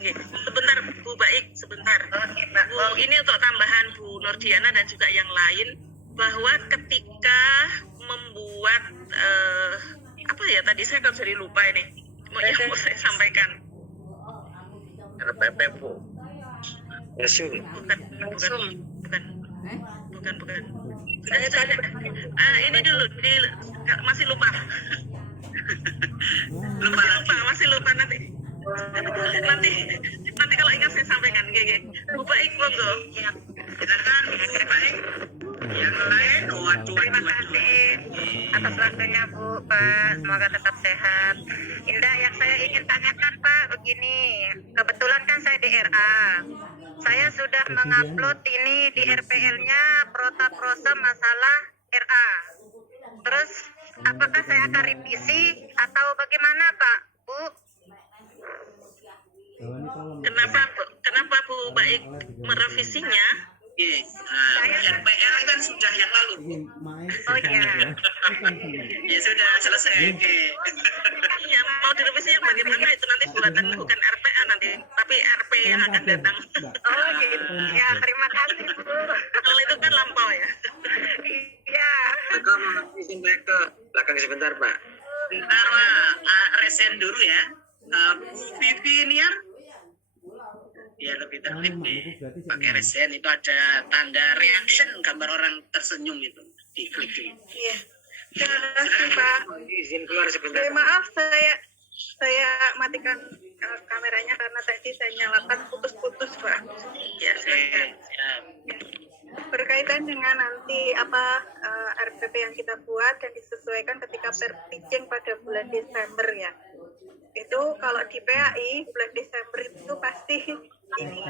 Sebentar Bu Baik, sebentar. Bu, ini untuk tambahan Bu Nordiana dan juga yang lain, bahwa ketika membuat apa ya tadi saya kok jadi lupa ini yang mau saya sampaikan. RPP Bu. Resum. Bukan. Ini dulu masih lupa. masih lupa nanti kalau ingat saya sampaikan. Bu Baik, monggo. Silakan Bu Baik. Yang lain, terima kasih atas waktunya Bu, Pak. Semoga tetap sehat. Indah, yang saya ingin tanyakan Pak begini, kebetulan kan saya di RA. Saya sudah mengupload ini di RPL-nya prosa masalah RA. Terus apakah saya akan revisi atau bagaimana Pak, Bu? Kenapa Bu Baik merevisinya? RPL kan sudah yang lalu. Oh iya. Ya sudah selesai. Iya, mau direvisi yang bagaimana itu nanti bukan RPA nanti, tapi RP yang akan datang. Oh gitu. Ya, terima kasih Bu. Kalau itu kan lampau ya. Iya. Aku mau sampai ke belakang sebentar Pak. Bentar Pak, resen dulu ya. Bu Vivi Niar. Ya lebih tertib nih. Pakai resen itu ada tanda reaction, gambar orang tersenyum itu. Diklik dulu. Iya. Terima kasih Pak. Izin keluar sebentar. Maaf saya matikan kameranya karena tadi saya nyalakan putus-putus Pak. Ya, Siap. Berkaitan dengan nanti RPP yang kita buat dan disesuaikan ketika pitching pada bulan Desember ya. Itu kalau di PAI bulan Desember itu pasti ini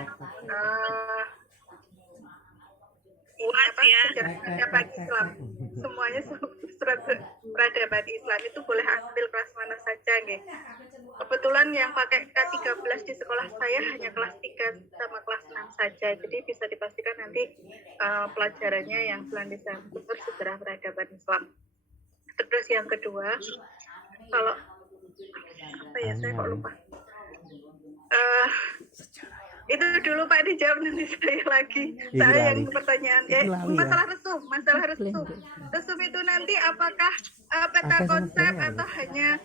peradaban Islam. Semuanya surat peradaban Islam itu boleh ambil kelas mana saja nggih. Kebetulan yang pakai K13 di sekolah saya hanya kelas 3 sama kelas 6 saja. Jadi bisa dipastikan nanti pelajarannya yang bulan Desember sejarah peradaban Islam. Terus yang kedua, kalau saya kok lupa. Itu dulu Pak dijawab nanti saya lagi. Saya yang pertanyaan masalah resum. Resum itu nanti apakah peta konsep atau hanya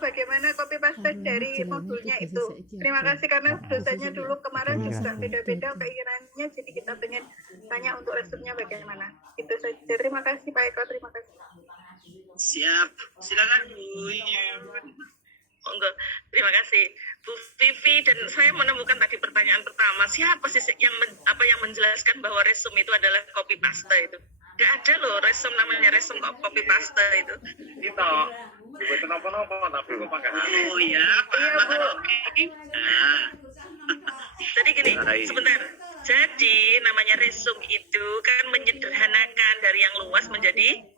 bagaimana copy paste dari modulnya itu. Terima kasih karena dosanya dulu kemarin juga beda-beda keinginannya, jadi kita pengen tanya untuk resumnya bagaimana. Itu saja. Terima kasih Pak Eko, terima kasih. Siap. Silakan Bu Yun. Enggak, terima kasih Bu Vivi. Dan saya menemukan tadi pertanyaan pertama, siapa sih yang menjelaskan bahwa resume itu adalah copy paste itu? Gak ada loh resume namanya resume kok copy paste itu. Kita dibuat apa-apa tapi kok pakai. Oh iya, Pak. Oke. Nah. Jadi gini, sebentar. Jadi namanya resume itu kan menyederhanakan dari yang luas menjadi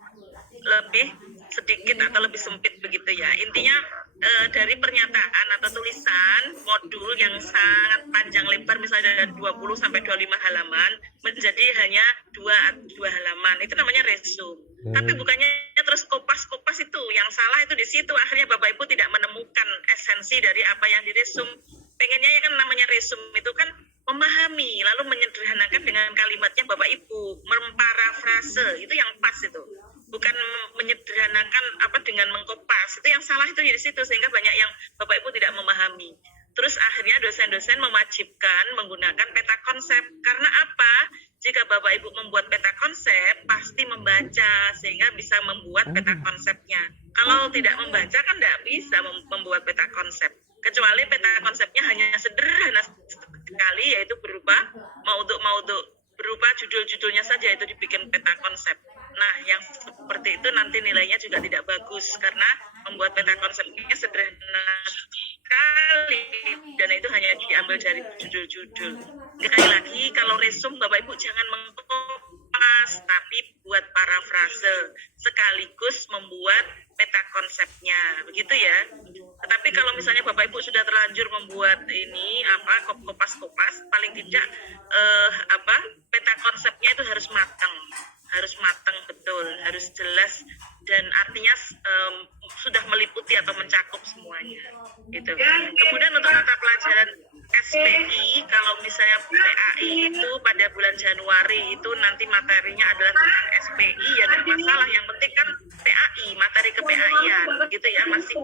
lebih sedikit atau lebih sempit begitu ya. Intinya dari pernyataan atau tulisan modul yang sangat panjang lebar misalnya dari 20 sampai 25 halaman menjadi hanya dua halaman. Itu namanya resume. Tapi bukannya terus kopas itu. Yang salah itu di situ. Akhirnya Bapak Ibu tidak menemukan esensi dari apa yang diresum. Pengennya ya kan namanya resume itu kan memahami lalu menyederhanakan dengan kalimatnya Bapak Ibu, memparafrase. Itu yang pas itu. Bukan menyederhanakan dengan mengkopas. Itu yang salah itu di situ sehingga banyak yang Bapak Ibu tidak memahami. Terus akhirnya dosen-dosen mewajibkan menggunakan peta konsep. Karena apa? Jika Bapak Ibu membuat peta konsep, pasti membaca sehingga bisa membuat peta konsepnya. Kalau tidak membaca kan tidak bisa membuat peta konsep. Kecuali peta konsepnya hanya sederhana sekali, yaitu berupa maudhu, berupa judul-judulnya saja itu dibikin peta konsep. Nah, yang seperti itu nanti nilainya juga tidak bagus karena membuat peta konsepnya sederhana sekali dan itu hanya diambil dari judul-judul. Sekali lagi, kalau resume Bapak Ibu jangan mengkopas, tapi buat parafrase sekaligus membuat peta konsepnya, begitu ya. Tetapi kalau misalnya Bapak Ibu sudah terlanjur membuat ini kopas-kopas, paling tidak peta konsepnya itu harus matang betul, harus jelas dan artinya sudah meliputi atau mencakup semuanya gitu. Kemudian untuk mata pelajaran SPI, kalau misalnya PAI itu pada bulan Januari itu nanti materinya adalah tentang SPI, ya nggak masalah. Yang penting kan PAI, materi ke PAI-an gitu ya, masih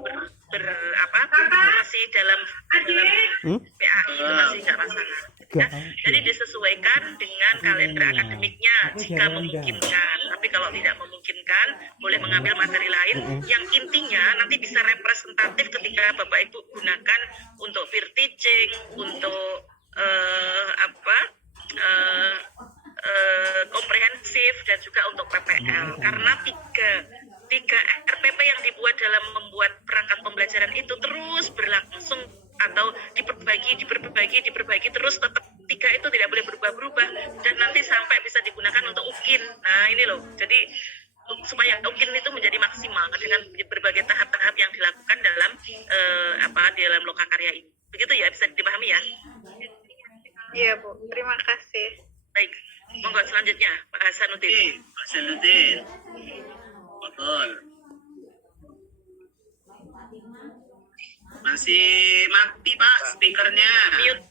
masih dalam PAI itu masih nggak masalah. Ya, jadi disesuaikan dengan kalender akademiknya jika memungkinkan. Tapi kalau tidak memungkinkan, boleh mengambil materi lain yang intinya nanti bisa representatif ketika Bapak Ibu gunakan untuk peer teaching, untuk komprehensif dan juga untuk PPL. Karena tiga RPP yang dibuat dalam membuat perangkat pembelajaran itu terus berlangsung atau diperbagi terus, tetap tiga itu tidak boleh berubah-berubah dan nanti sampai bisa digunakan untuk UKIN. Nah ini loh, jadi supaya UKIN itu menjadi maksimal dengan berbagai tahap-tahap yang dilakukan dalam dalam lokakarya ini. Begitu ya, bisa dipahami ya? Iya Bu, terima kasih. Baik, monggo selanjutnya Pak Hasanuddin. Pak Hasanuddin, betul. Masih mati Pak speakernya. Mute.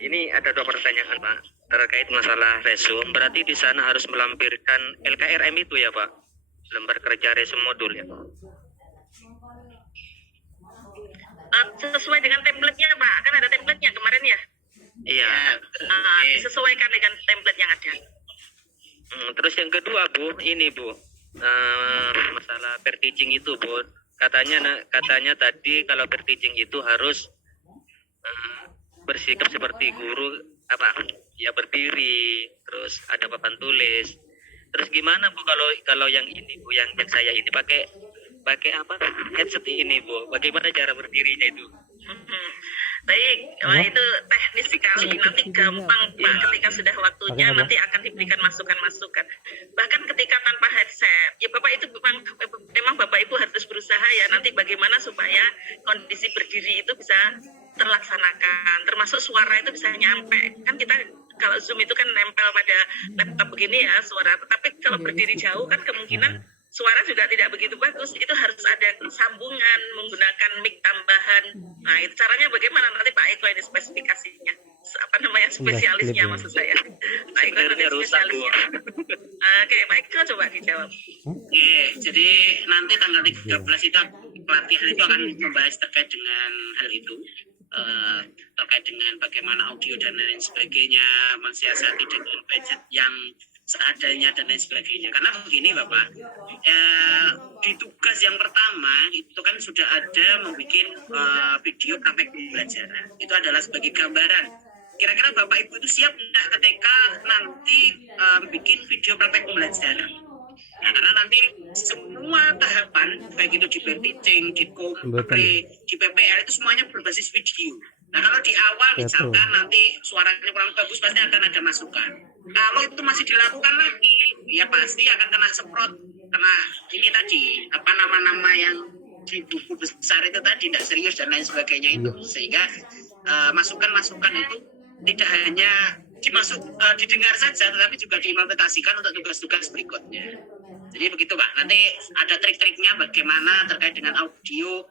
Ini ada 2 pertanyaan Pak terkait masalah resume. Berarti di sana harus melampirkan LKRM itu ya Pak, lembar kerja resume modul ya. Sesuai dengan template-nya Pak, kan ada template-nya kemarin ya. Iya. Disesuaikan dengan template yang ada. Terus yang kedua Bu, ini Bu, masalah peer teaching itu Bu. Katanya tadi kalau peer teaching itu harus bersikap seperti guru, ya berdiri, terus ada papan tulis. Terus gimana Bu kalau yang ini Bu, yang saya ini pakai headset ini Bu, bagaimana cara berdirinya itu? Baik, itu teknis sekali, nanti gampang Pak, ketika sudah waktunya nanti akan diberikan masukan-masukan. Bahkan ketika tanpa headset, ya Bapak itu memang Bapak Ibu harus berusaha ya nanti bagaimana supaya kondisi berdiri itu bisa terlaksanakan, termasuk suara itu bisa nyampe. Kan kita kalau Zoom itu kan nempel pada laptop begini ya suara, tetapi kalau berdiri jauh kan kemungkinan suara juga tidak begitu bagus. Itu harus ada sambungan menggunakan mic tambahan. Nah itu caranya bagaimana, nanti Pak Eko ini spesifikasinya, spesialisnya maksud saya. Pak Eko nanti spesialisnya. Oke, Pak Eko coba dijawab. Oke, jadi nanti tanggal 13 itu pelatihan itu akan membahas terkait dengan hal itu, terkait dengan bagaimana audio dan lain sebagainya, mensiasati dengan budget yang seadanya dan lain sebagainya. Karena begini Bapak, di tugas yang pertama itu kan sudah ada membuat video praktek pembelajaran. Itu adalah sebagai gambaran. Kira-kira Bapak Ibu itu siap tidak ketika nanti bikin video praktek pembelajaran? Nah, karena nanti semua tahapan, baik itu di peer teaching, di kompre, di PPL itu semuanya berbasis video. Nah kalau di awal misalkan nanti suaranya kurang bagus, pasti akan ada masukan. Kalau itu masih dilakukan lagi, ya pasti akan kena semprot, kena ini tadi nama-nama yang di buku besar itu tadi tidak serius dan lain sebagainya itu, sehingga masukan-masukan itu tidak hanya didengar saja, tetapi juga diimplementasikan untuk tugas-tugas berikutnya. Jadi begitu Pak, nanti ada trik-triknya bagaimana terkait dengan audio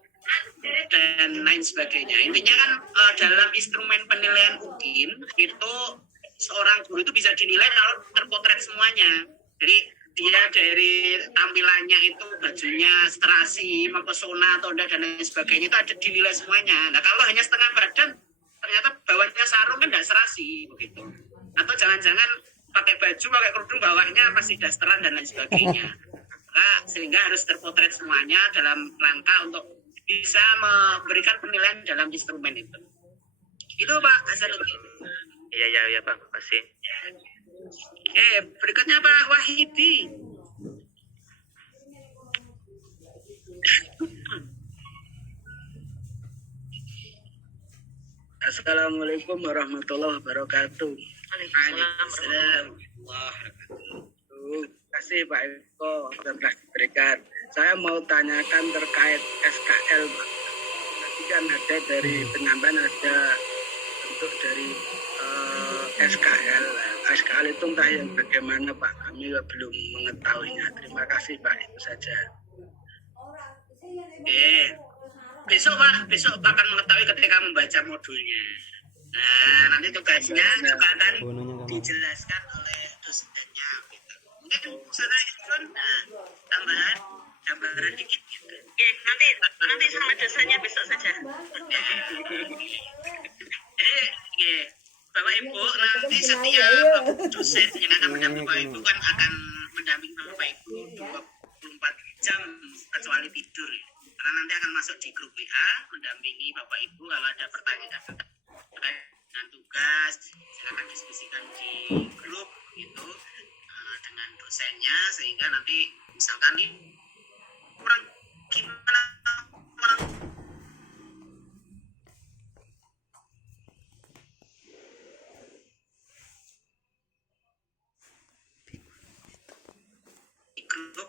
dan lain sebagainya. Intinya kan dalam instrumen penilaian UKIN itu seorang guru itu bisa dinilai kalau terpotret semuanya. Jadi dia dari tampilannya itu bajunya serasi, mempesona atau enggak dan lain sebagainya itu ada dinilai semuanya. Nah kalau hanya setengah badan ternyata bawahnya sarung kan enggak serasi begitu. Atau jangan-jangan pakai baju, pakai kerudung, bawahnya pasti dasteran dan lain sebagainya. Maka sehingga harus terpotret semuanya dalam rangka untuk bisa memberikan penilaian dalam instrumen itu. Itu Pak Hasanuddin. Iya Pak, makasih. Oke, berikutnya Pak Wahidi. Assalamualaikum warahmatullahi wabarakatuh. Waalaikumsalam. Terima kasih Pak Eko telah diberikan. Saya mau tanyakan terkait SKL Pak. Tadi kan ada dari penyampaian ada bentuk dari SKL. SKL itu entah yang bagaimana Pak, kami belum mengetahuinya. Terima kasih Pak, itu saja. Besok Pak, besok akan mengetahui ketika membaca modulnya. Nah, nanti tugasnya juga akan dijelaskan oleh dosennya. Gitu. Mungkin sana itu tambahan gambaran dikit gitu. Nanti sama dosennya besok saja. Jadi, Bapak Ibu nanti setiap dosen yang akan mendampingi Bapak Ibu kan akan mendampingi Bapak Ibu 24 jam kecuali tidur. Karena nanti akan masuk di grup WA mendampingi Bapak Ibu kalau ada pertanyaan terkait dengan tugas silakan diskusikan di grup gitu dengan dosennya sehingga nanti misalkan nih kurang gimana kurang di grup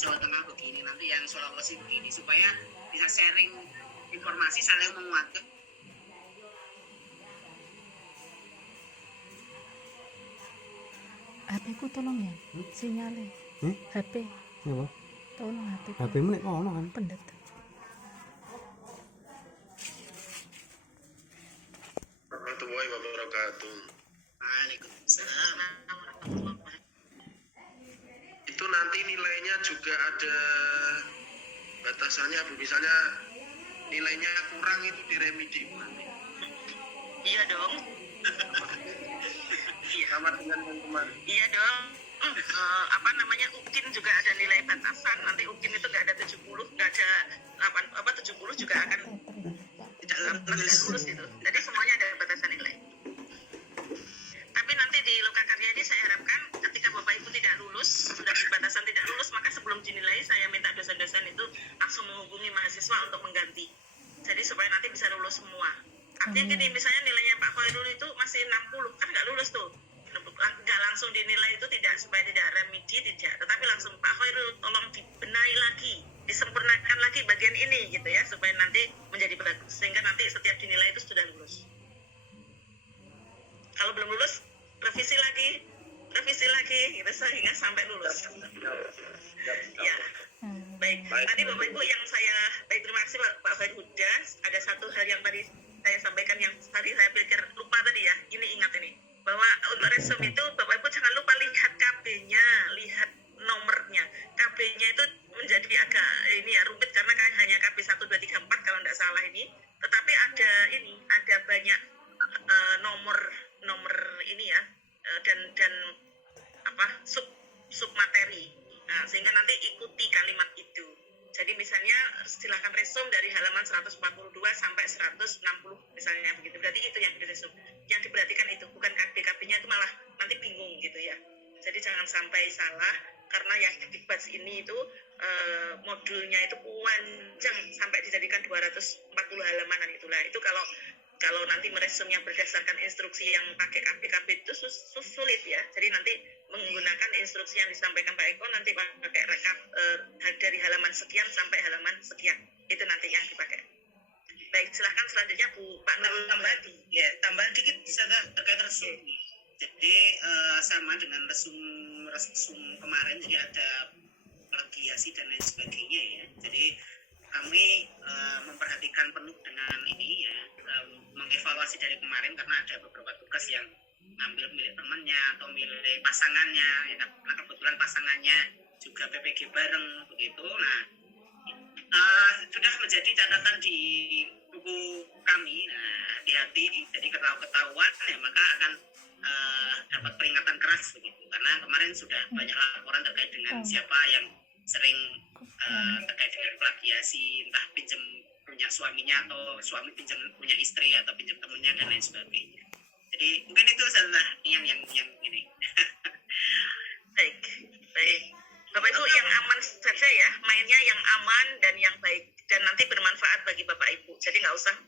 Jawa Tengah begini, nanti yang Sulawesi begini, supaya bisa sharing informasi saling menguatkan. HP ku tolong ya, sinyalnya. HP, Apa? tolong HP. HP-mu nek kono kan. Pendet. Warahmatullahi wabarakatuh. Waalaikumsalam. Itu nanti nilainya juga ada batasannya, Bu. Misalnya nilainya kurang itu diremedi, Bu. Iya dong. Sama dengan yang kemarin. Iya dong. UKIN juga ada nilai batasan. Nanti UKIN itu nggak ada 70, nggak ada 70 juga akan tidak lulus itu. Jadi semuanya ada batasan nilai. Tapi nanti di Loka Karya ini saya harapkan ketika Bapak Ibu tidak lulus, sudah di batasan tidak lulus, maka sebelum dinilai saya minta dosen-dosen itu langsung menghubungi mahasiswa untuk mengganti. Jadi supaya nanti bisa lulus semua. Artinya gini, misalnya nilainya Pak Khairul itu masih 60, kan nggak lulus tuh. Nggak langsung dinilai itu tidak, supaya tidak remedi, tidak. Tetapi langsung Pak Khairul tolong dibenahi lagi, disempurnakan lagi bagian ini gitu ya, supaya nanti menjadi bagus. Sehingga nanti setiap dinilai itu sudah lulus. Kalau belum lulus, revisi lagi gitu, sehingga sampai lulus. Ya. Baik. Tadi Bapak Ibu yang terima kasih Pak Khairul Huda. Ada satu hal yang tadi saya sampaikan yang tadi saya pikir lupa tadi ya. Ini ingat ini. Bahwa untuk resume itu Bapak Ibu jangan lupa lihat KB-nya, lihat nomornya. KB-nya itu menjadi agak rumit karena hanya KB 1 2 3 4 kalau tidak salah ini. Tetapi ada banyak nomor ini ya, dan sub materi. Nah, sehingga nanti ikuti kalimat itu. Jadi misalnya silakan resume dari halaman 142 sampai 160 misalnya begitu. Berarti itu yang diresume. Yang diperhatikan itu bukan KB-KB-nya itu malah nanti bingung gitu ya. Jadi jangan sampai salah karena yang di batch ini itu modulnya itu panjang sampai dijadikan 240 halaman itulah. Itu kalau nanti meresumnya berdasarkan instruksi yang pakai KB-KB itu sulit ya. Jadi nanti menggunakan instruksi yang disampaikan Pak Eko nanti pakai rekap dari halaman sekian sampai halaman sekian. Itu nanti yang dipakai. Baik, silahkan selanjutnya Bu Pak Nur Tambadi. Ya, tambahan dikit bisa terkait resume. Jadi sama dengan resume kemarin, jadi ada plagiasi dan lain sebagainya ya. Jadi kami memperhatikan penuh dengan ini ya, mengevaluasi dari kemarin karena ada beberapa tugas yang ngambil milik temannya atau milik pasangannya ya, karena kebetulan pasangannya juga PPG bareng begitu. Nah, sudah menjadi catatan di buku kami. Nah, hati-hati, jadi ketahuan ya maka akan dapat peringatan keras begitu. Karena kemarin sudah banyak laporan terkait dengan siapa yang sering terkait dengan plagiasi, entah pinjam punya suaminya atau suami pinjam punya istri atau pinjam temannya dan lain sebagainya. Jadi mungkin itu adalah yang ini. Baik. Bapak Ibu yang aman saja ya, mainnya yang aman dan yang baik dan nanti bermanfaat bagi Bapak Ibu. Jadi nggak usah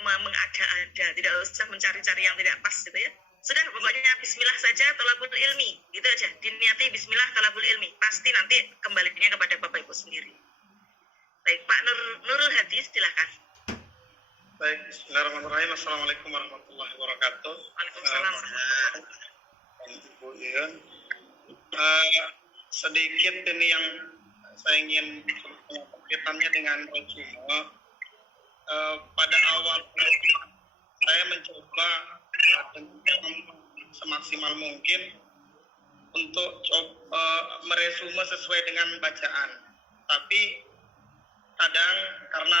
mengada-ada, tidak usah mencari-cari yang tidak pas gitu ya. Sudah, pokoknya bismillah saja, tolabul ilmi, gitu aja. Diniati bismillah, tolabul ilmi. Pasti nanti kembalinya kepada Bapak Ibu sendiri. Baik, Pak Nurul Hadi, silakan. Baik, bismillahirrahmanirrahim. Assalamualaikum warahmatullahi wabarakatuh. Waalaikumsalam. Ibu Yun. Sedikit ini yang saya ingin kaitannya dengan resume. Pada awal saya mencoba semaksimal mungkin untuk meresume sesuai dengan bacaan. Tapi kadang karena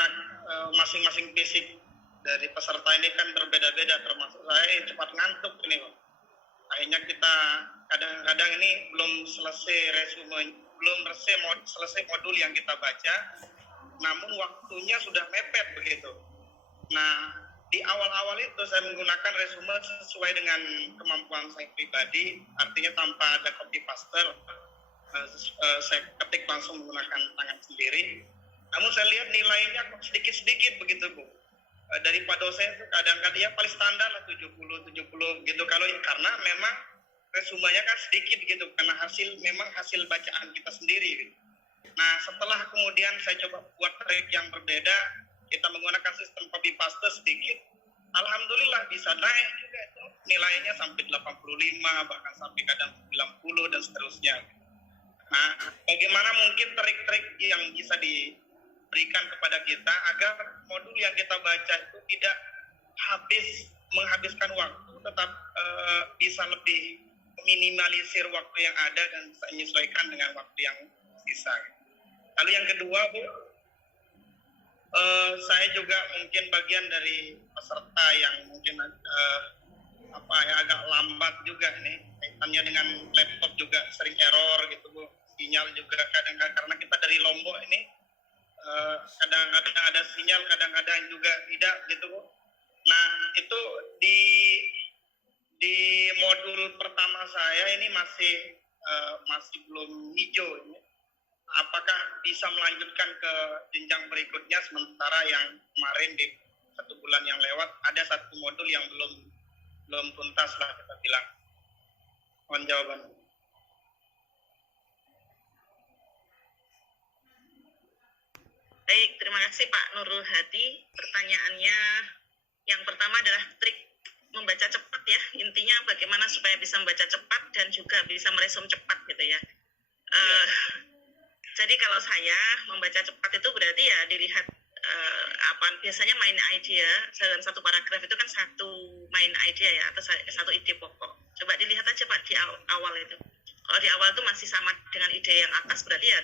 masing-masing fisik dari peserta ini kan berbeda-beda, termasuk saya yang cepat ngantuk ini, Pak. Akhirnya kita kadang-kadang ini belum selesai resume, belum selesai modul yang kita baca, namun waktunya sudah mepet begitu. Nah, di awal-awal itu saya menggunakan resume sesuai dengan kemampuan saya pribadi, artinya tanpa ada copy paste, saya ketik langsung menggunakan tangan sendiri. Namun saya lihat nilainya sedikit-sedikit begitu, Bu. Dari Pak dosen itu kadang-kadang ya paling standar lah 70 gitu, karena memang resumenya kan sedikit gitu, karena memang hasil bacaan kita sendiri gitu. Nah, setelah kemudian saya coba buat trik yang berbeda, kita menggunakan sistem copy paste sedikit, alhamdulillah bisa naik juga itu nilainya sampai 85, bahkan sampai kadang 90 dan seterusnya. Nah, bagaimana mungkin trik-trik yang bisa diberikan kepada kita agar modul yang kita baca itu tidak menghabiskan waktu, tetap bisa lebih minimalisir waktu yang ada dan bisa menyesuaikan dengan waktu yang sisa. Lalu yang kedua, Bu, saya juga mungkin bagian dari peserta yang mungkin agak lambat juga ini, kaitannya dengan laptop juga sering error gitu, Bu. Sinyal juga kadang-kadang karena kita dari Lombok ini kadang-kadang ada sinyal, kadang-kadang juga tidak gitu, Bu. Nah, itu di modul pertama saya ini masih belum hijau ini. Apakah bisa melanjutkan ke jenjang berikutnya, sementara yang kemarin di 1 bulan yang lewat ada 1 modul yang belum tuntas lah kita bilang. Mohon jawaban. Baik, terima kasih Pak Nurul Hadi. Pertanyaannya yang pertama adalah trik membaca cepat ya. Intinya bagaimana supaya bisa membaca cepat dan juga bisa meresum cepat gitu ya. Jadi kalau saya membaca cepat itu berarti ya dilihat biasanya main idea dalam satu paragraf itu kan satu main idea ya, atau satu ide pokok. Coba dilihat aja Pak di awal itu. Kalau di awal itu masih sama dengan ide yang atas, berarti ya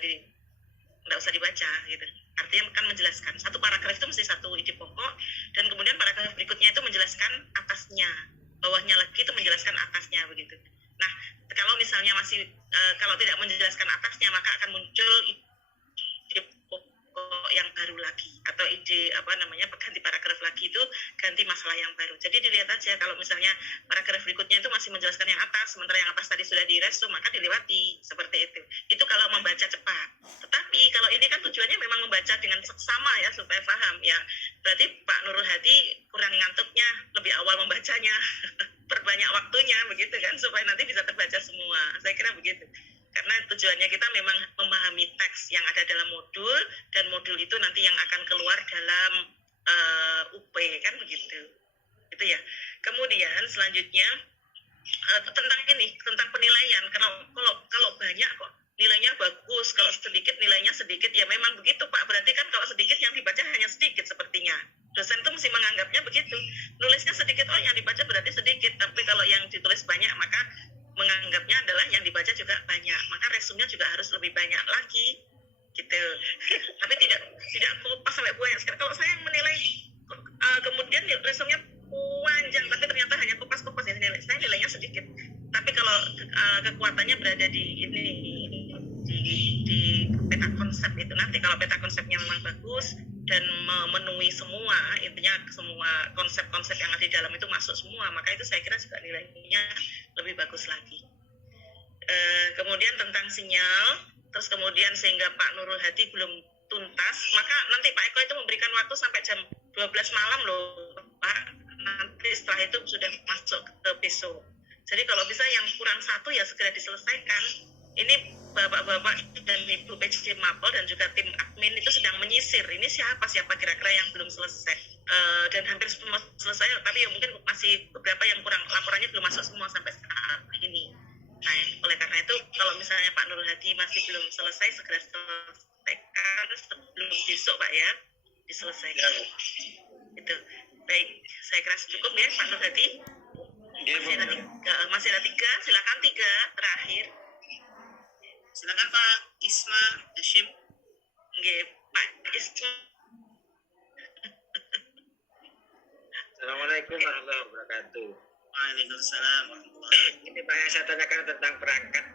nggak usah dibaca gitu. Artinya kan menjelaskan satu paragraf itu mesti satu ide pokok, dan kemudian paragraf berikutnya itu menjelaskan atasnya, bawahnya lagi itu menjelaskan atasnya begitu. Nah, kalau misalnya masih kalau tidak menjelaskan atasnya, maka akan muncul ide pokok yang baru lagi, atau ide ganti paragraf lagi, itu ganti masalah yang baru. Jadi dilihat aja, kalau misalnya paragraf berikutnya itu masih menjelaskan yang atas, sementara yang atas tadi sudah diresum, maka dilewati seperti itu. Itu kalau membaca cepat. Tetapi kalau ini kan tujuannya memang membaca dengan seksama ya, supaya paham ya. Berarti Pak Nurul Hadi kurang ngantuknya, lebih awal membacanya, perbanyak waktunya begitu kan, supaya nanti bisa terbaca semua. Saya kira begitu. Karena tujuannya kita memang memahami teks yang ada dalam modul, dan modul itu nanti yang akan keluar dalam UP kan begitu. Itu ya. Kemudian selanjutnya tentang penilaian. Kalau banyak kok nilainya bagus, kalau sedikit nilainya sedikit, ya memang begitu Pak. Berarti kan kalau sedikit yang dibaca hanya sedikit sepertinya. Dosen itu mesti menganggapnya begitu. Nulisnya sedikit, oh yang dibaca berarti sedikit. Tapi kalau yang ditulis banyak, maka menganggapnya adalah yang dibaca juga banyak. Maka resumnya juga harus lebih banyak lagi. Gitu. Tapi tidak kopas sampai banyak. Sekarang kalau saya menilai kemudian resumnya panjang, tapi ternyata hanya kopas-kopas ya, saya nilainya sedikit. Tapi kalau kekuatannya berada di peta konsep itu, nanti kalau peta konsepnya memang bagus dan memenuhi semua, intinya semua konsep-konsep yang ada di dalam itu masuk semua, maka itu saya kira juga nilainya lebih bagus lagi. Kemudian tentang sinyal, terus kemudian sehingga Pak Nurul Hadi belum tuntas, maka nanti Pak Eko itu memberikan waktu sampai jam 12 malam loh Pak. Nanti setelah itu sudah masuk ke besok. Jadi kalau bisa yang kurang satu ya segera diselesaikan. Ini bapak-bapak dan ibu PJJ Mapol dan juga tim admin itu sedang menyisir. Ini siapa kira-kira yang belum selesai. Dan hampir semua selesai, tapi ya mungkin masih beberapa yang kurang, laporannya belum masuk semua sampai saat ini. Nah, oleh karena itu kalau misalnya Pak Nurul Hadi masih belum selesai, segera selesaikan sebelum besok Pak ya, diselesaikan. Itu baik, saya kira cukup ya Pak Nurul Hadi. Masih ada tiga, silakan tiga terakhir. Silakan Pak Isma Hashim. Nggih, Pak Isma. Assalamualaikum warahmatullahi wabarakatuh. Waalaikumsalam warahmatullahi wabarakatuh. Ini Pak yang saya tanyakan tentang perangkat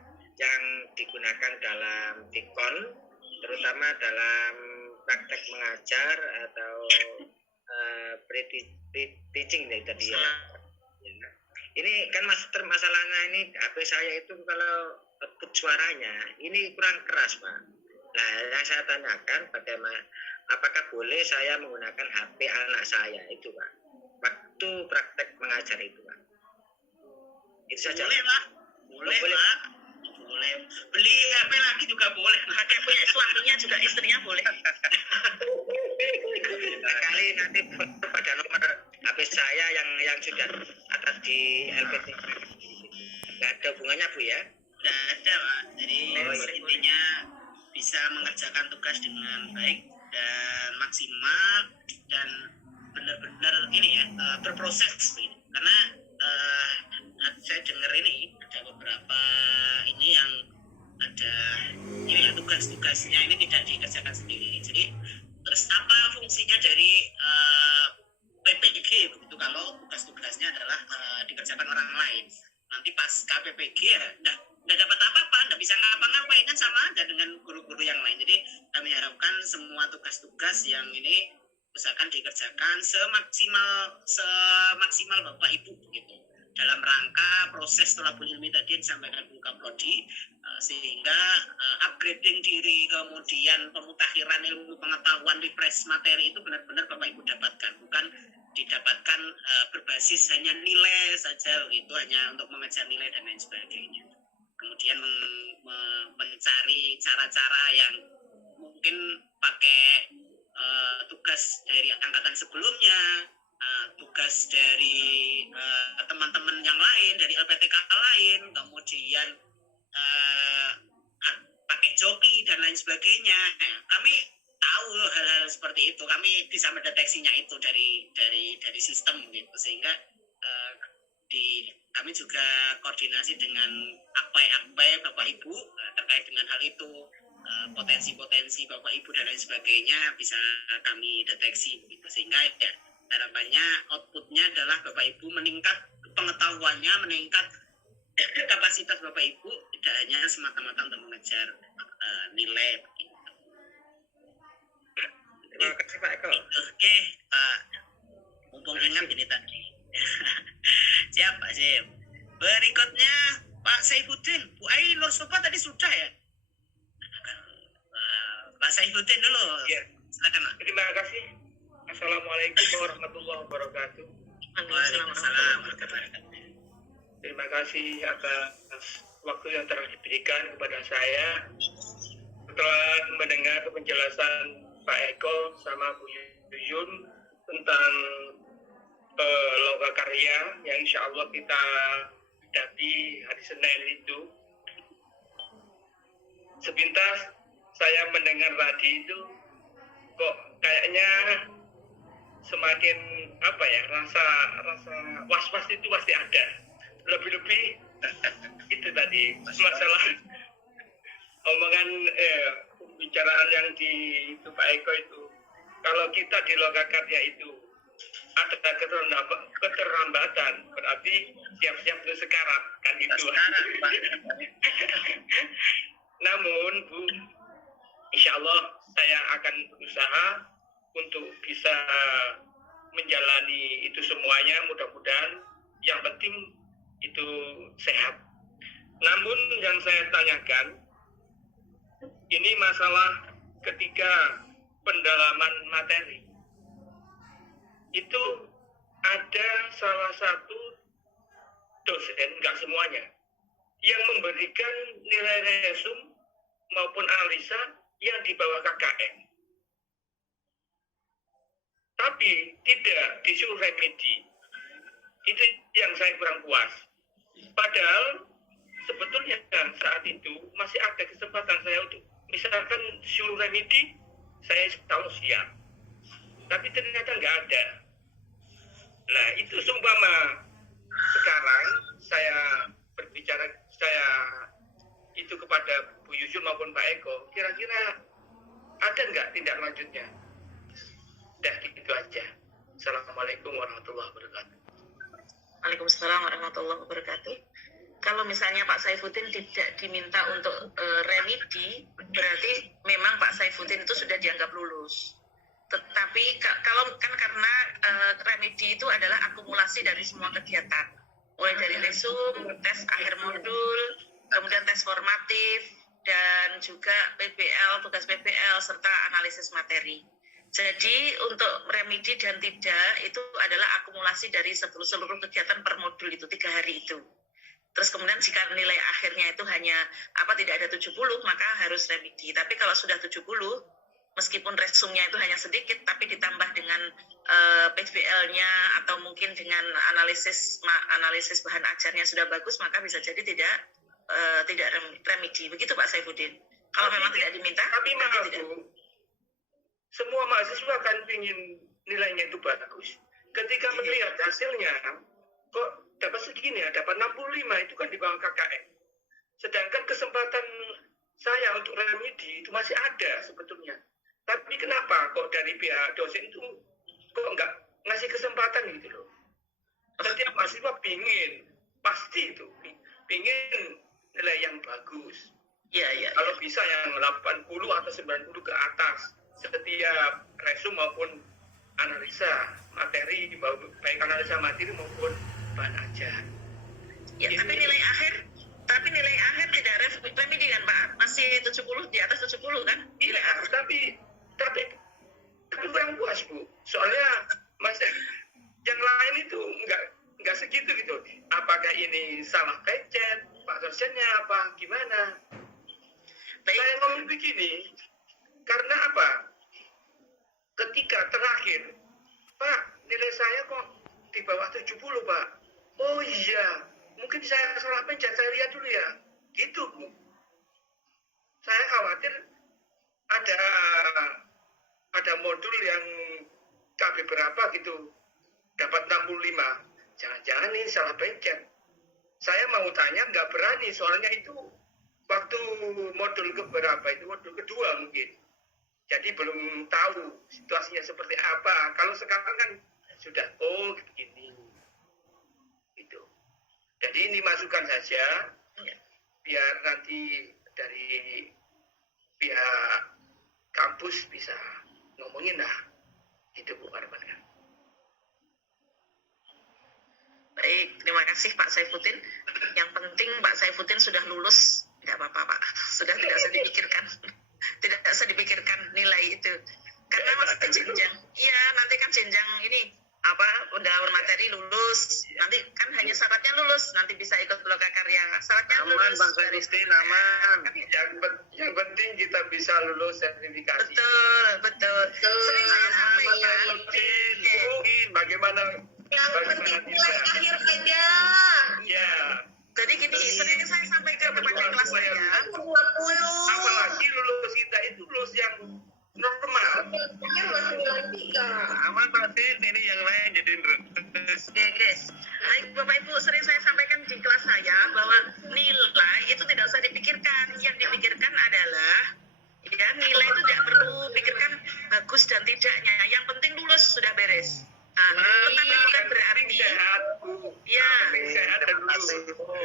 yang digunakan dalam Tikon, terutama dalam praktek mengajar atau pre-teaching tadi ya. Ini kan masalahnya ini HP saya itu kalau output suaranya ini kurang keras Pak. Nah yang saya tanyakan bagaimana, apakah boleh saya menggunakan HP anak saya itu Pak waktu praktek mengajar itu Pak? Itu saja. Boleh Pak, boleh Pak, boleh. Beli HP lagi juga boleh. Pakai punya suaminya juga istrinya boleh. Kali nanti pada nomor HP saya yang sudah ada di LPT. Nggak ada hubungannya Bu ya? Nggak ada Pak. Jadi intinya bisa mengerjakan tugas dengan baik dan maksimal dan benar-benar ini ya berproses begitu. Karena saya dengar ini ada beberapa ini yang ada ini ya tugas-tugasnya ini tidak dikerjakan sendiri. Jadi terus apa fungsinya dari PPG begitu kalau tugas-tugasnya adalah dikerjakan orang lain? Nanti pas KPPG ya nggak dapat apa-apa, nggak bisa ngapa-ngapain, kan sama aja dengan guru-guru yang lain. Jadi kami harapkan semua tugas-tugas yang ini usahakan dikerjakan semaksimal Bapak Ibu gitu dalam rangka proses tolabul ilmi tadi yang disampaikan Bu Kaprodi, sehingga upgrading diri, kemudian pemutakhiran ilmu pengetahuan, refresh materi itu benar-benar Bapak Ibu dapatkan, bukan didapatkan berbasis hanya nilai saja gitu, hanya untuk mengejar nilai dan lain sebagainya. Kemudian mencari cara-cara yang mungkin pakai tugas dari angkatan sebelumnya, tugas dari teman-teman yang lain, dari LPTK lain, kemudian pakai joki dan lain sebagainya. Nah, kami tahu hal-hal seperti itu, kami bisa mendeteksinya itu dari sistem gitu, sehingga kami juga koordinasi dengan akpai Bapak Ibu terkait dengan hal itu, potensi-potensi Bapak Ibu dan lain sebagainya bisa kami deteksi gitu, sehingga ya harapannya outputnya adalah Bapak Ibu meningkat pengetahuannya, meningkat kapasitas Bapak Ibu, tidak hanya semata-mata untuk mengejar nilai begitu. Terima kasih Pak Eko. Oke Pak, mumpung ingat ini tadi. Siap Pak Sim. Berikutnya Pak Saifuddin. Bu Ai Nur Sofa tadi sudah ya? Pak Saifuddin dulu. Ya. Silakan Pak. Terima kasih. Assalamualaikum warahmatullahi wabarakatuh. Waalaikumsalam warahmatullahi wabarakatuh. Terima kasih atas waktu yang telah diberikan kepada saya. Setelah mendengar penjelasan Pak Eko sama Bu Yuyun tentang lokakarya yang insya Allah kita hadapi hari Senin itu, sepintas saya mendengar tadi itu kok kayaknya semakin apa ya, rasa was-was itu pasti ada, lebih-lebih itu tadi masalah omongan pembicaraan yang di itu Pak Eko itu, kalau kita di lokakarya itu ada keterlambatan, berarti siap-siap untuk sekarat kan itu. Namun Bu, insya Allah saya akan berusaha untuk bisa menjalani itu semuanya, mudah-mudahan yang penting itu sehat. Namun yang saya tanyakan, ini masalah ketika pendalaman materi. Itu ada salah satu dosen, nggak semuanya, yang memberikan nilai resum maupun analisa yang di bawah KKM. Tapi tidak disuruh remedi. Itu yang saya kurang puas. Padahal sebetulnya saat itu masih ada kesempatan saya untuk misalkan suruh remedi, saya tahu siap. Tapi ternyata nggak ada. Nah itu seumpama sekarang saya berbicara, saya itu kepada Bu Yusuf maupun Pak Eko, kira-kira ada nggak tindak lanjutnya? Udah gitu aja. Assalamualaikum warahmatullahi wabarakatuh. Waalaikumsalam warahmatullahi wabarakatuh. Kalau misalnya Pak Saifuddin tidak diminta untuk remedi, berarti memang Pak Saifuddin itu sudah dianggap lulus. Tetapi kalau kan karena remedi itu adalah akumulasi dari semua kegiatan, mulai dari resum, tes akhir modul, kemudian tes formatif, dan juga PBL, tugas PBL, serta analisis materi. Jadi untuk remedi dan tidak itu adalah akumulasi dari seluruh kegiatan per modul itu 3 hari itu. Terus kemudian jika nilai akhirnya itu hanya tidak ada 70, maka harus remedi. Tapi kalau sudah 70, meskipun resumnya itu hanya sedikit, tapi ditambah dengan PBL-nya atau mungkin dengan analisis bahan ajarnya sudah bagus, maka bisa jadi tidak remedi. Begitu Pak Saifuddin. Kalau memang tidak diminta, tapi maaf tidak. Bu, semua mahasiswa kan ingin nilainya itu bagus. Ketika melihat hasilnya, kok dapat segini ya, dapat 65, itu kan di bawah KKM. Sedangkan kesempatan saya untuk remedi itu masih ada sebetulnya. Tapi kenapa kok dari pihak dosen itu kok nggak ngasih kesempatan gitu loh. Setiap mahasiswa pasti itu pingin nilai yang bagus. Iya. Kalau bisa yang 80 atau 90 ke atas setiap resum maupun analisa materi, baik analisa materi maupun bahan ajar. Ya, tapi nilai akhir tidak remedi kan Pak? Masih 70, di atas 70 kan? Iya, tapi kurang puas Bu. Soalnya yang lain itu nggak segitu gitu. Apakah ini salah pecet, Pak dosennya apa, gimana? Saya ngomong begini, karena apa? Ketika terakhir, Pak, nilai saya kok di bawah 70 Pak. Oh iya, mungkin saya salah pencet, saya lihat dulu ya. Gitu Bu. Saya khawatir ada modul yang KB berapa gitu, dapat 65. Jangan-jangan ini salah pencet. Saya mau tanya, nggak berani, soalnya itu waktu modul keberapa, itu modul kedua mungkin. Jadi belum tahu situasinya seperti apa. Kalau sekarang kan sudah, begini. Gitu. Jadi ini masukan saja, biar nanti dari pihak kampus bisa ngomongin lah. Itu Bu harapannya. Baik, terima kasih Pak Saifuddin. Yang penting Pak Saifuddin sudah lulus, tidak apa-apa Pak. Sudah tidak usah dipikirkan. Tidak usah dipikirkan nilai itu. Karena masih jenjang. Iya, nanti kan jenjang ini pendalaman materi lulus. Nanti kan hanya syaratnya lulus, nanti bisa ikut lokakarya. Syaratnya aman, lulus. Bang Saifuddin, aman. Yang penting kita bisa lulus sertifikasi. Betul. Sering saya sampaikan. Bagaimana? Yang penting nilai akhir aja. Ya. Jadi gini, sering saya sampaikan kepada kelas saya. Apalagi lulus kita itu lulus yang normal. Aman pasti ini yang lain jadi Oke. Baik Bapak Ibu, sering saya sampaikan di kelas saya bahwa nilai itu tidak usah dipikirkan. Yang dipikirkan adalah nilai itu tidak perlu pikirkan bagus dan tidaknya. Yang penting lulus sudah beres. Tetapi bukan berarti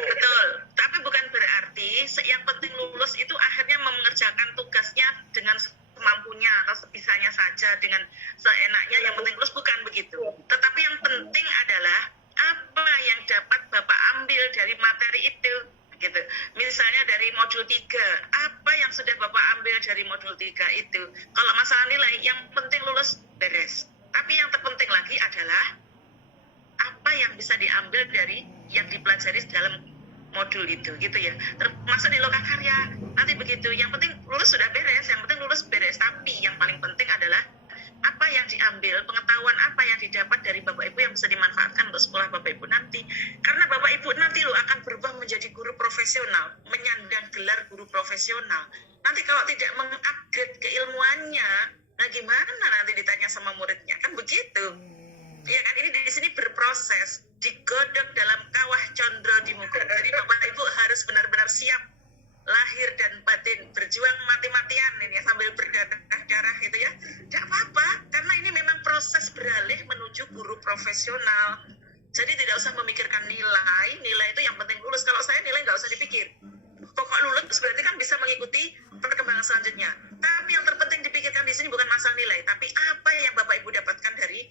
betul. Tapi bukan berarti yang penting lulus itu akhirnya mengerjakan tugasnya dengan semampunya atau sebisanya saja dengan seenaknya. Yang penting lulus, bukan begitu. Tetapi yang penting adalah apa yang dapat Bapak ambil dari materi itu. Gitu. Misalnya dari modul 3, apa yang sudah Bapak ambil dari modul 3 itu. Kalau masalah nilai, yang penting lulus, beres. Tapi yang terpenting lagi adalah apa yang bisa diambil dari yang dipelajari dalam modul itu gitu ya, termasuk di lokakarya nanti begitu. Yang penting lulus sudah beres, yang penting lulus beres, tapi yang paling penting adalah apa yang diambil, pengetahuan apa yang didapat dari Bapak Ibu yang bisa dimanfaatkan untuk sekolah Bapak Ibu nanti. Karena Bapak Ibu nanti lo akan berubah menjadi guru profesional, menyandang gelar guru profesional. Nanti kalau tidak mengupgrade keilmuannya, nah gimana nanti ditanya sama muridnya, kan begitu. Iya kan, ini di sini berproses, digodok dalam kawah condro di muka. Jadi Bapak Ibu harus benar-benar siap lahir dan batin, berjuang mati-matian ini ya, sambil berdarah-darah gitu ya. Tidak apa-apa, karena ini memang proses beralih menuju guru profesional. Jadi tidak usah memikirkan nilai itu yang penting lulus. Kalau saya nilai nggak usah dipikir. Pokok lulus berarti kan bisa mengikuti perkembangan selanjutnya. Tapi yang terpenting dipikirkan di sini bukan masalah nilai, tapi apa yang Bapak Ibu dapatkan dari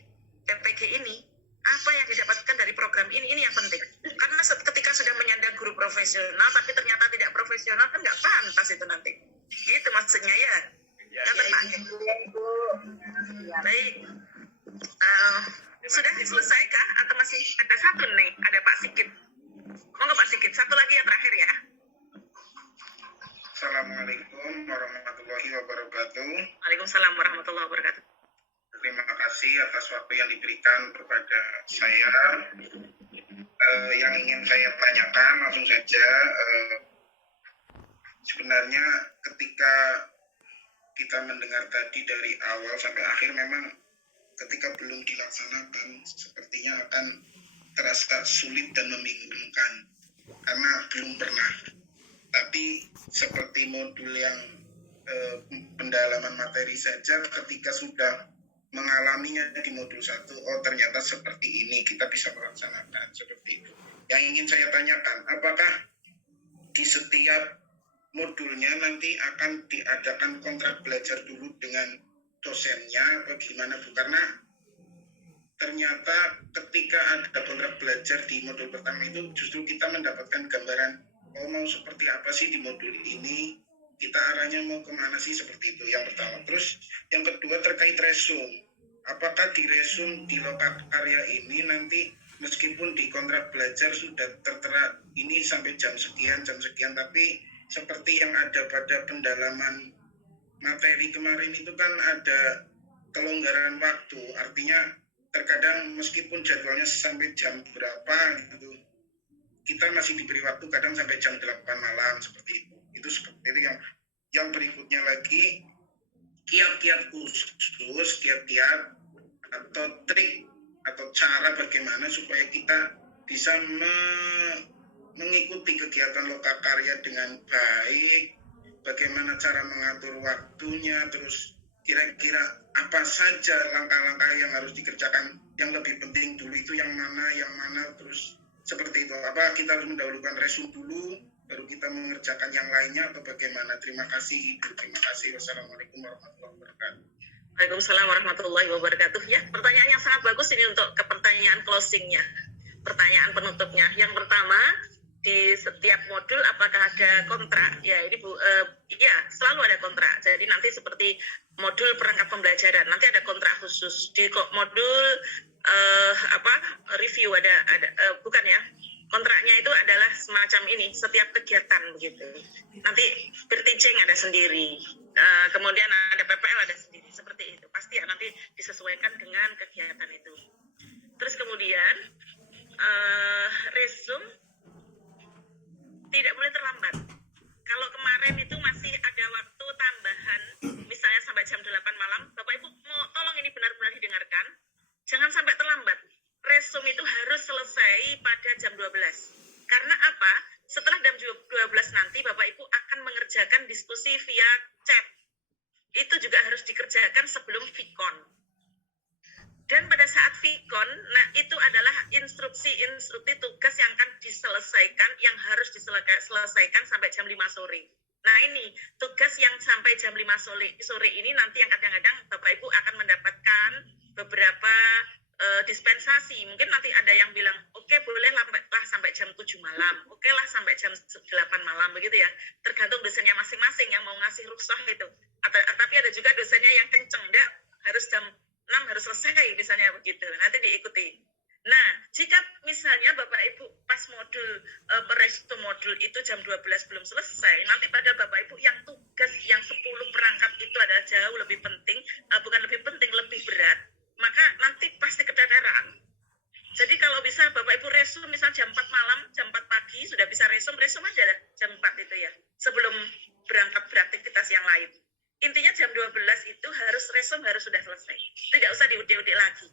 MPG ini, apa yang didapatkan dari program ini yang penting. Karena ketika sudah menyandang guru profesional tapi ternyata tidak profesional, kan nggak pantas itu nanti. Gitu maksudnya ya. Baik. Sudah selesai kah? Atau masih ada satu nih? Ada Pak Sigit. Monggo Pak Sigit, satu lagi yang terakhir ya. Assalamualaikum warahmatullahi wabarakatuh. Waalaikumsalam warahmatullahi wabarakatuh. Terima kasih atas waktu yang diberikan kepada saya. Yang ingin saya tanyakan langsung saja, sebenarnya ketika kita mendengar tadi dari awal sampai akhir, memang ketika belum dilaksanakan sepertinya akan terasa sulit dan membingungkan karena belum pernah. Tapi seperti modul yang pendalaman materi saja, ketika sudah mengalaminya di modul 1, oh ternyata seperti ini, kita bisa melaksanakan seperti itu. Yang ingin saya tanyakan, apakah di setiap modulnya nanti akan diadakan kontrak belajar dulu dengan dosennya atau gimana Bu? Karena ternyata ketika ada kontrak belajar di modul pertama itu justru kita mendapatkan gambaran, oh mau seperti apa sih di modul ini, kita arahnya mau kemana sih, seperti itu yang pertama. Terus yang kedua terkait resume, apakah di resume di lokakarya ini nanti meskipun di kontrak belajar sudah tertera ini sampai jam sekian, tapi seperti yang ada pada pendalaman materi kemarin itu kan ada kelonggaran waktu, artinya terkadang meskipun jadwalnya sampai jam berapa gitu, kita masih diberi waktu kadang sampai jam 8 malam seperti itu. Itu seperti itu. Yang berikutnya lagi, kiat-kiat khusus, kiat-kiat atau trik atau cara bagaimana supaya kita bisa mengikuti kegiatan lokakarya dengan baik, bagaimana cara mengatur waktunya, terus kira-kira apa saja langkah-langkah yang harus dikerjakan, yang lebih penting dulu itu yang mana, terus seperti itu. Apa kita harus mendahulukan resume dulu, baru kita mengerjakan yang lainnya atau bagaimana? Terima kasih. Wassalamualaikum warahmatullahi wabarakatuh. Waalaikumsalam warahmatullahi wabarakatuh. Ya, pertanyaan yang sangat bagus ini untuk ke pertanyaan closingnya, pertanyaan penutupnya. Yang pertama, di setiap modul apakah ada kontrak? Ya, ini Bu, ya selalu ada kontrak. Jadi nanti seperti modul perangkat pembelajaran, nanti ada kontrak khusus. Di modul review ada bukan ya? Kontraknya itu adalah semacam ini, setiap kegiatan begitu. Nanti berteaching ada sendiri, kemudian ada PPL ada sendiri, seperti itu. Pasti ya nanti disesuaikan dengan kegiatan itu. Terus kemudian resume tidak boleh terlambat. Kalau kemarin itu masih ada waktu tambahan, misalnya sampai jam 8 malam, Bapak Ibu tolong ini benar-benar didengarkan, jangan sampai terlambat. Resume itu harus selesai pada jam 12. Karena apa? Setelah jam 12 nanti Bapak Ibu akan mengerjakan diskusi via chat. Itu juga harus dikerjakan sebelum Vicon. Dan pada saat Vicon, nah itu adalah instruksi tugas yang akan diselesaikan, yang harus diselesaikan sampai jam 5 sore. Nah ini, tugas yang sampai jam 5 sore ini nanti yang kadang-kadang Bapak Ibu akan mendapatkan beberapa dispensasi. Mungkin nanti ada yang bilang, oke, boleh lah sampai jam 7 malam, oke lah sampai jam 8 malam, begitu ya. Tergantung dosennya masing-masing yang mau ngasih rukhsah itu. Tapi ada juga dosennya yang kenceng, enggak, harus jam 6 harus selesai, misalnya begitu. Nanti diikuti. Nah, jika misalnya Bapak Ibu pas modul merestu modul itu jam 12 belum selesai, nanti pada Bapak Ibu yang tugas yang 10 perangkat itu adalah jauh lebih penting, bukan lebih penting, lebih berat, maka nanti pasti keteteran. Jadi kalau bisa Bapak Ibu resum misal jam 4 malam, jam 4 pagi sudah bisa resum aja jam 4 itu ya, sebelum berangkat beraktivitas yang lain. Intinya jam 12 itu harus resum, harus sudah selesai. Tidak usah diudik-udik lagi.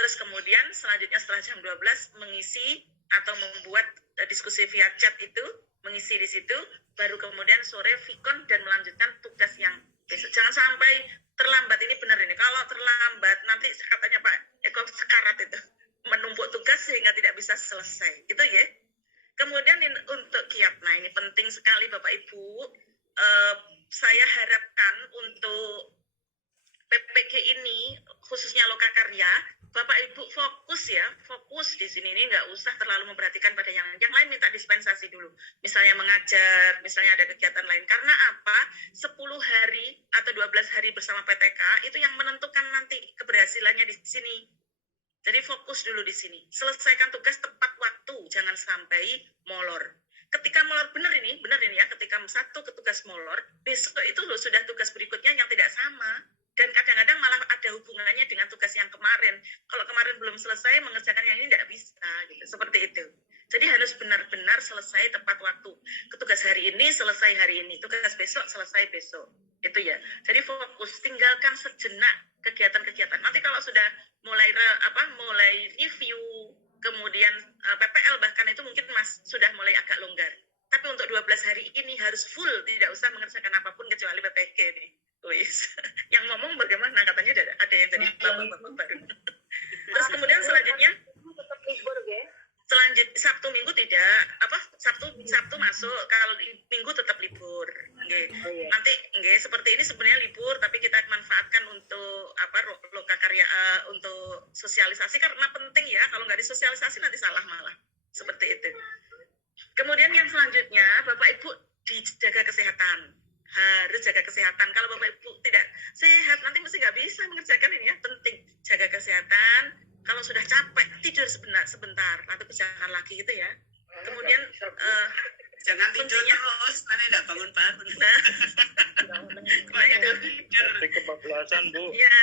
Terus kemudian selanjutnya setelah jam 12 mengisi atau membuat diskusi via chat itu, mengisi di situ, baru kemudian sore vikon dan melanjutkan tugas yang besok. Jangan sampai terlambat, ini benar ini. Kalau terlambat nanti katanya Pak Eko sekarat itu, menumpuk tugas sehingga tidak bisa selesai. Itu ya. Kemudian untuk kiat, nah ini penting sekali Bapak Ibu, saya harapkan untuk PPG ini khususnya Lokakarya, Bapak Ibu fokus di sini, ini nggak usah terlalu memperhatikan pada yang lain, minta dispensasi dulu. Misalnya mengajar, misalnya ada kegiatan lain. Karena apa? 10 hari atau 12 hari bersama PTK itu yang menentukan nanti keberhasilannya di sini. Jadi fokus dulu di sini. Selesaikan tugas tepat waktu, jangan sampai molor. Ketika molor benar ini ya, ketika satu tugas molor, besok itu loh sudah tugas berikutnya yang tidak sama. Dan kadang-kadang malah ada hubungannya dengan tugas yang kemarin. Kalau kemarin belum selesai, mengerjakan yang ini tidak bisa. Gitu. Seperti itu. Jadi harus benar-benar selesai tepat waktu. Tugas hari ini, selesai hari ini. Tugas besok, selesai besok. Itu ya. Jadi fokus, tinggalkan sejenak kegiatan-kegiatan. Nanti kalau sudah mulai review, kemudian PPL bahkan itu mungkin sudah mulai agak longgar. Tapi untuk 12 hari ini harus full, tidak usah mengerjakan apapun kecuali PPG nih. Wis, yang ngomong bagaimana? Katanya ada yang tadi bapak-bapak baru. Terus kemudian selanjutnya tetap libur ya. Sabtu Minggu tidak, Sabtu masuk, kalau Minggu tetap libur. Nanti seperti ini sebenarnya libur, tapi kita manfaatkan untuk Lokakarya, untuk sosialisasi karena penting ya. Kalau nggak disosialisasi nanti salah malah. Seperti itu. Kemudian yang selanjutnya, Bapak Ibu dijaga kesehatan. Harus jaga kesehatan. Kalau Bapak Ibu tidak sehat, nanti mesti nggak bisa mengerjakan ini ya. Penting jaga kesehatan. Kalau sudah capek, tidur sebentar, atau kerjakan lagi gitu ya. Kemudian jangan tidur terus, nanti tidak bangun-bangun. Kebablasan Bu. Ya.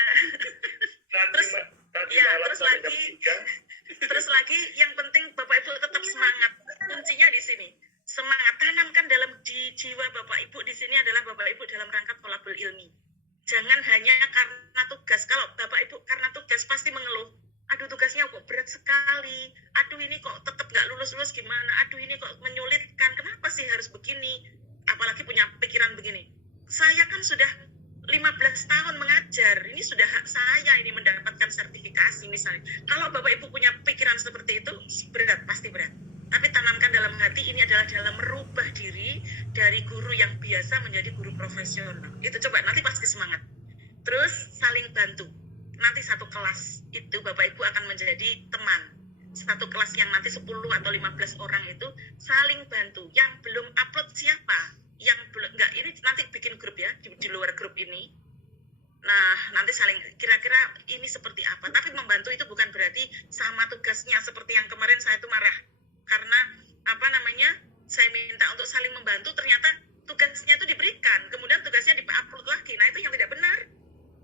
Terus lagi yang penting Bapak Ibu tetap semangat. Kuncinya di sini. Semangat, tanamkan dalam jiwa Bapak Ibu di sini adalah Bapak Ibu dalam rangka tolabul ilmi. Jangan hanya karena tugas. Kalau Bapak Ibu karena tugas pasti mengeluh. Aduh tugasnya kok berat sekali. Aduh ini kok tetap nggak lulus-lulus gimana. Aduh ini kok menyulitkan. Kenapa sih harus begini? Apalagi punya pikiran begini. Saya kan sudah 15 tahun mengajar. Ini sudah hak saya ini mendapatkan sertifikasi misalnya. Kalau Bapak Ibu punya pikiran seperti itu, berat, pasti berat. Tapi tanamkan dalam hati ini adalah dalam merubah diri dari guru yang biasa menjadi guru profesional. Itu coba nanti pasti semangat. Terus saling bantu. Nanti satu kelas itu Bapak Ibu akan menjadi teman. Satu kelas yang nanti 10 atau 15 orang itu saling bantu. Yang belum upload siapa? Yang belum ini nanti bikin grup ya di luar grup ini. Nah, nanti saling kira-kira ini seperti apa. Tapi membantu itu bukan berarti sama tugasnya seperti yang kemarin saya itu marah. Karena saya minta untuk saling membantu, ternyata tugasnya itu diberikan, kemudian tugasnya di-upload lagi. Nah itu yang tidak benar.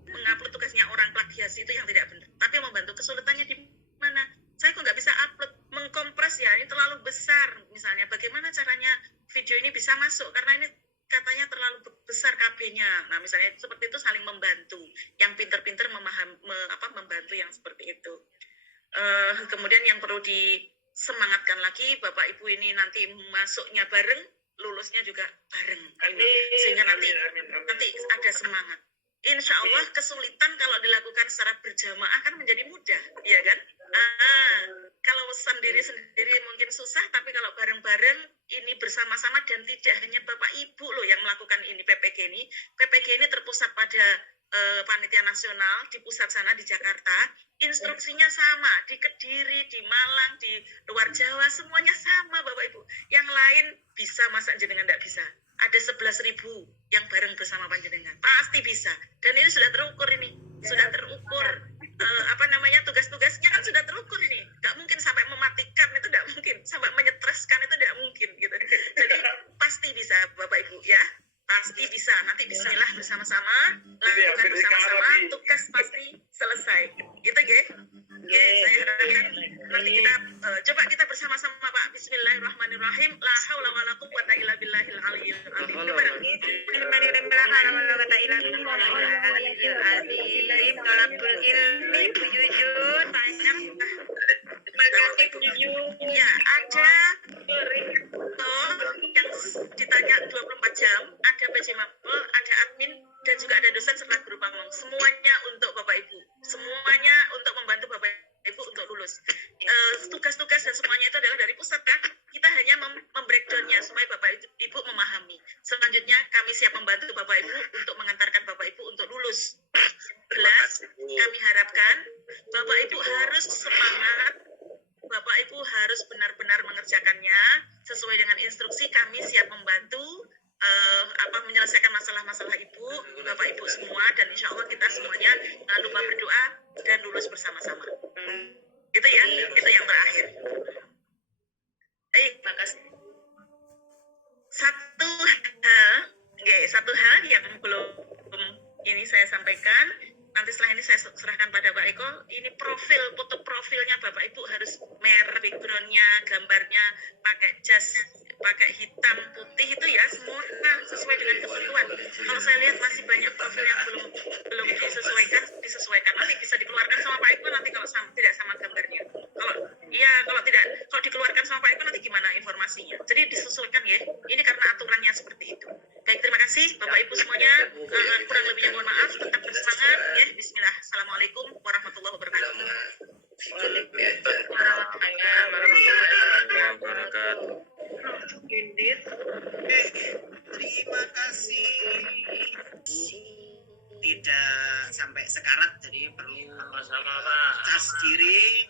Mengupload tugasnya orang plagiasi itu yang tidak benar. Tapi membantu kesulitannya di mana? Saya kok nggak bisa upload, mengkompres ya, ini terlalu besar. Misalnya bagaimana caranya video ini bisa masuk, karena ini katanya terlalu besar KB-nya. Nah misalnya seperti itu, saling membantu. Yang pinter-pinter membantu yang seperti itu. Kemudian yang perlu disemangatkan lagi, Bapak Ibu ini nanti masuknya bareng, lulusnya juga bareng. Sehingga nanti ada semangat. Insya Allah kesulitan kalau dilakukan secara berjamaah kan menjadi mudah, ya kan? Kalau sendiri-sendiri mungkin susah, tapi kalau bareng-bareng ini bersama-sama dan tidak hanya Bapak Ibu loh yang melakukan ini PPG ini. PPG ini terpusat pada Panitia Nasional di pusat sana di Jakarta. Instruksinya sama di Kediri, di Malang, di luar Jawa, semuanya sama Bapak Ibu. Yang lain bisa, masa jenengan tidak bisa? Ada 11.000 yang bareng bersama panjenengan, pasti bisa. Dan ini sudah terukur ini, sudah terukur. tugas-tugasnya kan sudah terukur nih, nggak mungkin sampai mematikan, itu nggak mungkin, sampai menyetreskan itu nggak mungkin gitu. Jadi pasti bisa Bapak Ibu ya, pasti bisa. Nanti Bismillah bersama-sama, lakukan bersama-sama, tugas pasti selesai. Gitu ya. Saya harapkan nanti kita coba kita bersama-sama Pak. Bismillahirrahmanirrahim. La haula wala quwwata illa billahil aliyyil azim. Tolabul ilmi Bu Yuyun, banyak. Terima kasih Bu Yuyun. Ya, ada yang ditanya 24 jam, ada PJ Mapel, ada admin, dan juga ada dosen serta guru pamong. Semuanya untuk Bapak Ibu. Semuanya untuk membantu Bapak Ibu untuk lulus. Tugas-tugas dan semuanya itu adalah dari pusat kan. Kita hanya membreakdownnya supaya Bapak Ibu memahami. Selanjutnya kami siap membantu Bapak Ibu untuk mengantarkan Bapak Ibu untuk lulus. Jelas, kami harapkan Bapak Ibu harus semangat. Bapak Ibu harus benar-benar mengerjakannya sesuai dengan instruksi. Kami siap membantu menyelesaikan masalah-masalah Ibu, Bapak Ibu semua, dan insya Allah kita semuanya jangan lupa berdoa dan lulus bersama-sama. Itu ya, itu yang terakhir. Baik, makasih. Satu hal yang belum ini saya sampaikan, nanti setelah ini saya serahkan pada Pak Eko. Ini foto profilnya Bapak Ibu harus merah, backgroundnya, gambarnya pakai jas, pakai hitam, putih itu ya, semua sesuai dengan kebutuhan. Kalau saya lihat masih banyak profil yang belum disesuaikan. Nanti bisa dikeluarkan sama Pak Eko nanti kalau tidak sama gambarnya. Kalau dikeluarkan sama Pak Eko nanti gimana informasinya? Jadi disesuaikan ya. Ini karena aturannya seperti itu. Baik, terima kasih Bapak Ibu semuanya. Kurang lebihnya mohon maaf. Tetap bersemangat ya. Bismillah. Assalamualaikum warahmatullahi wabarakatuh. Terima kasih. Tidak sampai sekarat, jadi perlu cas diri,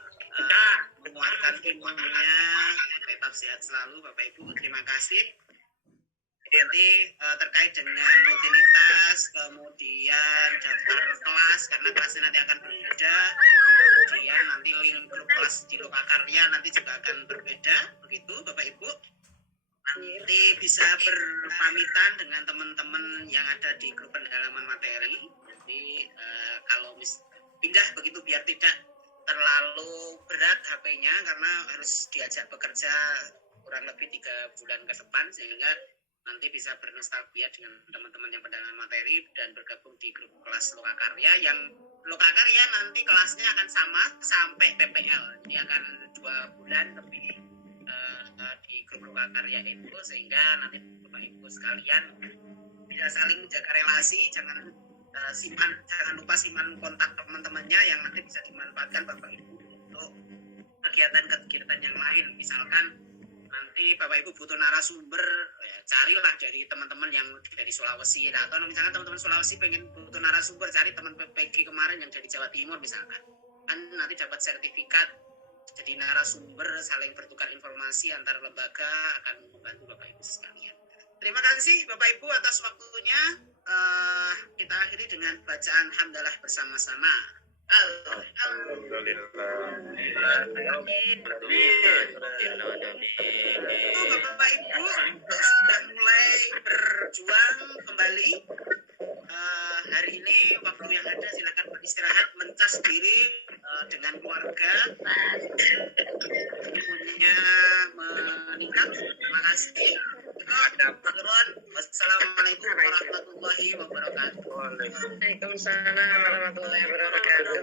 menguatkan imunnya, tetap sehat selalu Bapak Ibu. Terima kasih. Nanti terkait dengan rutinitas, kemudian daftar kelas, karena kelasnya nanti akan berbeda, kemudian nanti link grup kelas di Lokakarya nanti juga akan berbeda, begitu Bapak Ibu. Nanti bisa berpamitan dengan teman-teman yang ada di grup pendalaman materi. Jadi kalau pindah begitu biar tidak terlalu berat HP-nya, karena harus diajak bekerja kurang lebih 3 bulan ke depan, sehingga nanti bisa bernostalgia dengan teman-teman yang pendalaman materi dan bergabung di grup kelas Lokakarya. Yang Lokakarya nanti kelasnya akan sama sampai PPL, jadi akan 2 bulan lebih di grup Lokakarya itu, sehingga nanti Bapak Ibu sekalian bisa saling menjaga relasi. Jangan lupa simpan kontak teman-temannya yang nanti bisa dimanfaatkan Bapak Ibu untuk kegiatan-kegiatan yang lain. Misalkan nanti Bapak Ibu butuh narasumber, carilah dari teman-teman yang dari Sulawesi, atau misalkan teman-teman Sulawesi pengen butuh narasumber, cari teman PPG kemarin yang dari Jawa Timur misalkan, kan nanti dapat sertifikat jadi narasumber, saling bertukar informasi antar lembaga, akan membantu Bapak Ibu sekalian. Terima kasih Bapak Ibu atas waktunya. Kita akhiri dengan bacaan hamdalah bersama-sama. Bapak Ibu sudah mulai berjuang kembali. Hari ini waktu yang ada silakan beristirahat, mencas diri dengan keluarga, imunnya meningkat. Terima kasih. Wassalamualaikum warahmatullahi wabarakatuh. Waalaikumsalam warahmatullahi wabarakatuh.